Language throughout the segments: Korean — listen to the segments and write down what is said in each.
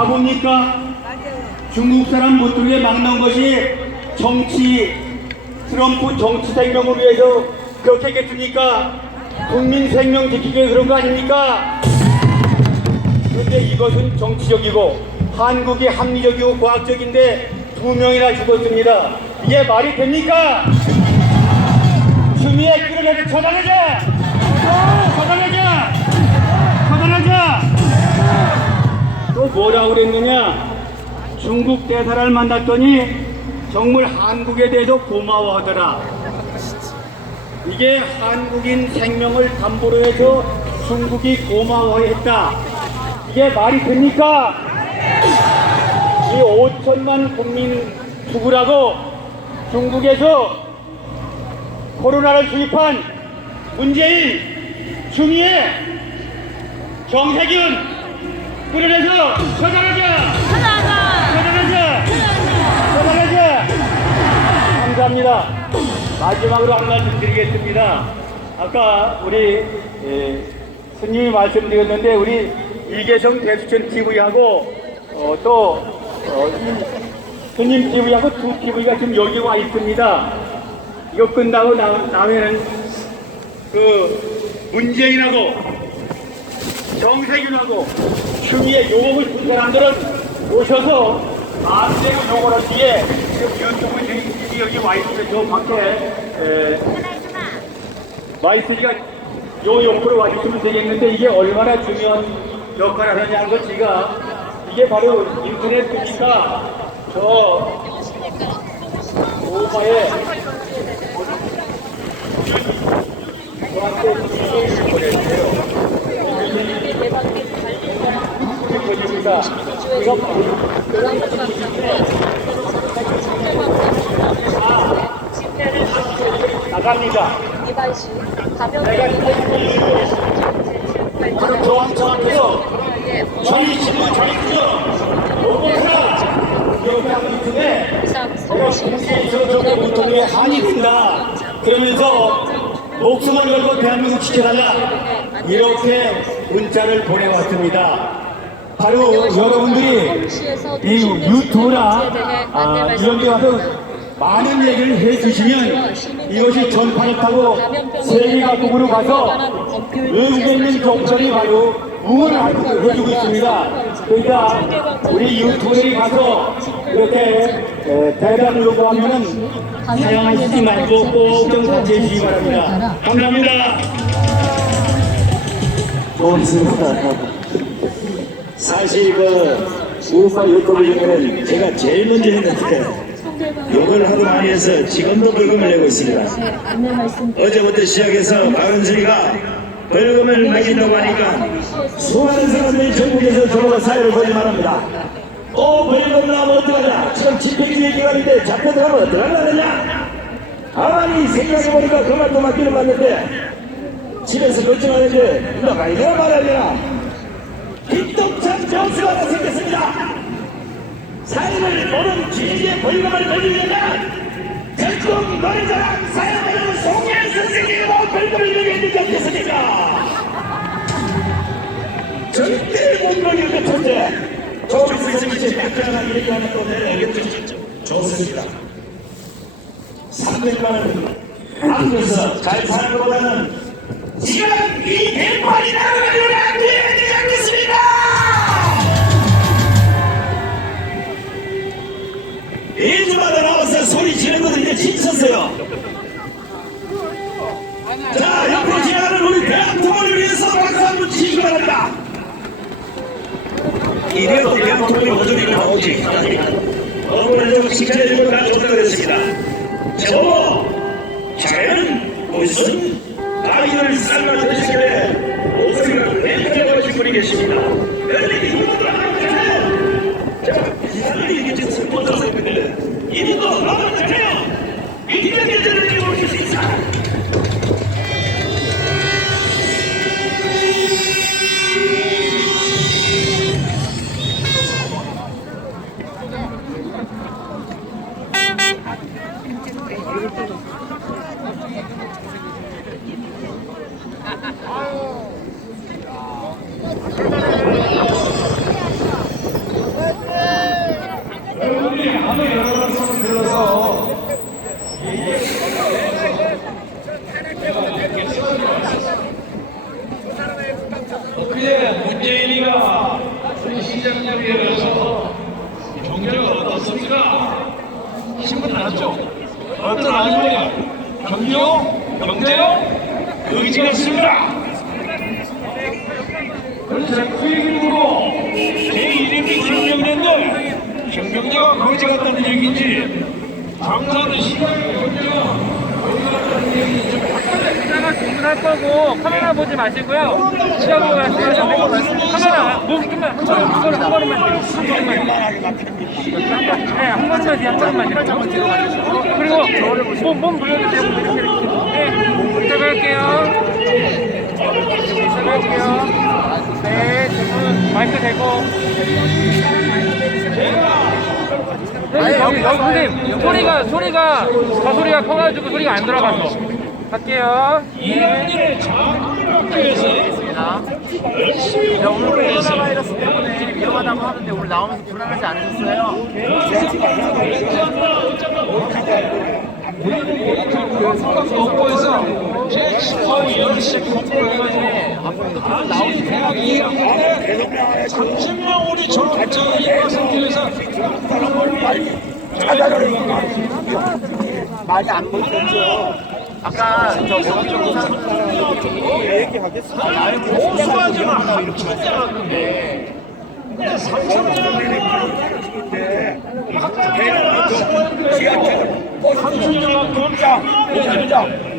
바보입니까? 중국 사람 못들게 막는 것이 정치 트럼프 정치 생명을 위해서 그렇게 했겠습니까? 국민 생명 지키기 위해 그런 거 아닙니까? 그런데 이것은 정치적이고 한국이 합리적이고 과학적인데 두 명이나 죽었습니다. 이게 말이 됩니까? 추미애 끌어내서! 처단하자! 또 뭐라고 그랬느냐? 중국 대사를 만났더니 정말 한국에 대해서 고마워하더라. 이게 한국인 생명을 담보로 해서 중국이 고마워했다. 이게 말이 됩니까? 이 5천만 국민 죽으라고 중국에서 코로나를 수입한 문재인, 추미애, 정세균 끌어내서 처단하자! 처단하자! 처단하자! 감사합니다. 마지막으로 한 말씀 드리겠습니다. 아까 우리 예, 스님이 말씀드렸는데 우리 이계성 대수천 TV하고 어, 또 어, 이 스님 TV하고 두 TV가 지금 여기 와 있습니다. 이거 끝나고 나, 나면은 그 문재인하고 정세균하고 추미애 요목을 준 사람들은 오셔서 마음대로 한 뒤에 지금 유튜브 주인이 여기 와 있는데 저 밖에 에, 와 있으니까 요 옆으로 와 있으면 되겠는데 이게 얼마나 중요한 역할을 하냐는 걸 제가 이게 바로 인터넷 보니까 저 오마에 저한테 이메일을 보냈어요. 보니까 이거 나갑니다. 이발실 가볍게 내가 바로 저한테서 저희 신문 저희 구조 오고사 여기 하고 있는데 제가 국내에서 저게 보통에 한이 된다 그러면서 목숨을 걸고 대한민국 지켜달라 이렇게 문자를 보내왔습니다. 바로 여러분들이 이 유튜브나 아, 이런 데 와서 많은 얘기를 해주시면 이것이 전파를 타고 세계 각국으로 가서 외국에 있는 종편이 바로 응원을 해주고 있습니다. 그러니까 우리 유튜브에 가서 이렇게 에, 대단을 요구하면은 사양하시지 말고 꼭좀 같이 해주시기 바랍니다. 감사합니다. 고맙습니다. 사실 그 우파 유튜브 중에는 제가 제일 먼저 했는데 욕을 하도 많이 해서 지금도 벌금을 내고 있습니다. 어제부터 시작해서 박은슬이가 벌금을 매긴다고 하니까 수많은 사람들이 전국에서 저보고 사회를 거짓말합니다. 또 벌금 나면 어떡하냐? 지금 집행유예 기간인데 잡혀 들어가면 어떡하려느냐? 가만히 생각해보니까 그 말도 맞기는 맞는데 집에서 걱정하는데 너 가 이거 말하려나? 빈동창 정수가 하나 생겼습니다. 사회를 모른 주인의 벌금을 매기려면 전국 노래자랑 사회를 송년 선생님으로 벌금을 매겼는지 없겠습니까? 절대 못 먹일 것 텐데 좋은 선생님이 따끈한 이렇게 하면 또 내려오겠죠. 좋습니다. 300만 원 앞에서 잘 사는 것보다는 지금 이 백만이 나가면 이래도 대한통이 모조리 나오지. 어머니 좀 칭찬해주고 다 좋다고 그랬습니다. 저 자연 무슨 가위를 삶아 드시길래 목소리가 멘트가 오신 분이 계십니다. 그런데 이분들 하나 계세요. 이게 지금 스포 들어서 있는데 이분도 나 신문 나왔죠? 어떤 아줌마가 경제요? 경제요? 의지가 있습니다. 그래서 그 얘기를 물어 제 이름이 김명래인데 김명래가 거지 같다는 얘기인지 장사는 경제가 이따가 질문할 거고 카메라 보지 마시고요. 시작으로 하세요. 카메라 한 번, 이거를 한 번만 한 번만. 네, 한 번만 뒤, 한 번만 뒤. 그리고 몸, 몸 돌려주세요. 이렇게 이렇게. 네, 시작할게요. 시작할게요. 네, 질문 마이크 대고. 네, 여기, 여기, 선생님, 소리가, 소리가, 저 소리가 커가지고 소리가 안 들어가서. 갈게요. 네. 야, 오늘 위험하다고 하는데 오늘 나오면서 불안하지 않으셨어요? 정부에서 제 거의 10시 컨트롤해가지고 당시 대학 2학년 때 30명 우리 졸업자 입학생들에서 말이 안 보이셨죠? 아까 저 모범정상 오수하지 마 이렇게 30명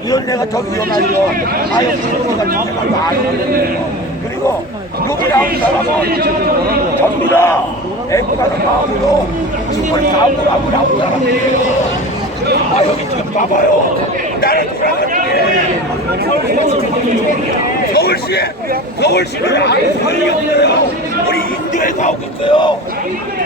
이런 데가 더 위험하죠. 아예 구조가 정말 많이 그리고 여기 나온 사람은 전부 다 애국가는 마음으로 죽을 사고 하고 나온 사람이에요. 아 여기 지금 봐봐요. 돌아가는데 서울시에 서울시를 아예 살이 없어요. 우리 인도에 가고 있어요.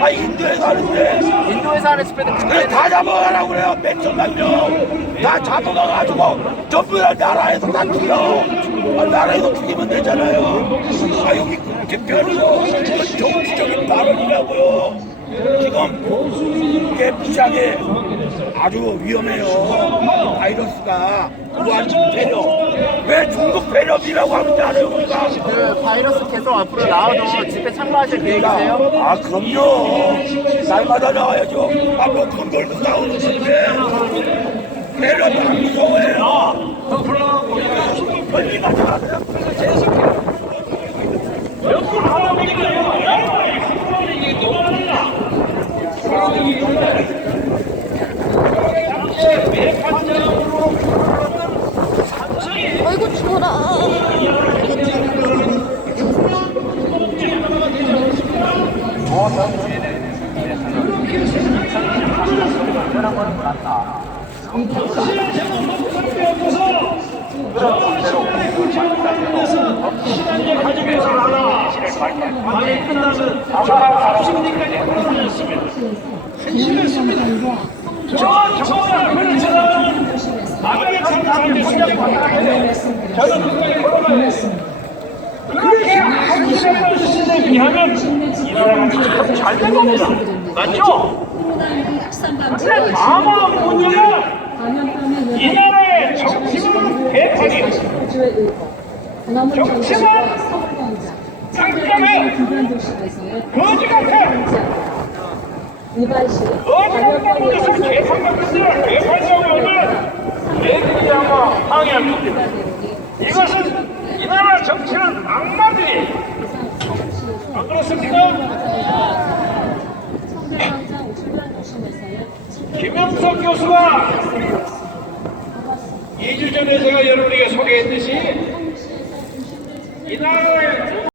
아 인도에 가는데. 인도에서 하는 집회도 그래 다 잡아가라고 그래요. 몇 천만 명다 잡아가가지고 전부 다 나라에서 다 죽여. 아, 나라에서 죽이면 되잖아요. 아 여기 개편이요. 그건 정치적인 발언이라고요 지금 이게 무지하게 아주 위험해요. 바이러스가 무한 배력. 왜 중국 배력이라고 하는지 알아요 우리가? 그 바이러스 계속 앞으로 나와도 집회 참가하실 계획이세요? 아 그럼요. 날마다 나와야죠. 아뭐 돈 걸고 싸우는 건데. 내려도 안 무서워해요. 별리가 잘하세요 추워라. 그렇게 한 시간 시대에 비하면 이 나라가 참잘된 겁니다. 맞죠? 근데 다만 문제는 이 나라의 정치는 대판이 정치는 깜깜해 거지 같아 어디 갔다 보면서 개판같은 대판이라고 하면 얘들이 아마 항의할 겁니다. 이것은 이 나라 정치는 악마들이 안 그렇습니까? 김영석 교수가 2주 전에 제가 여러분에게 소개했듯이 이 나라의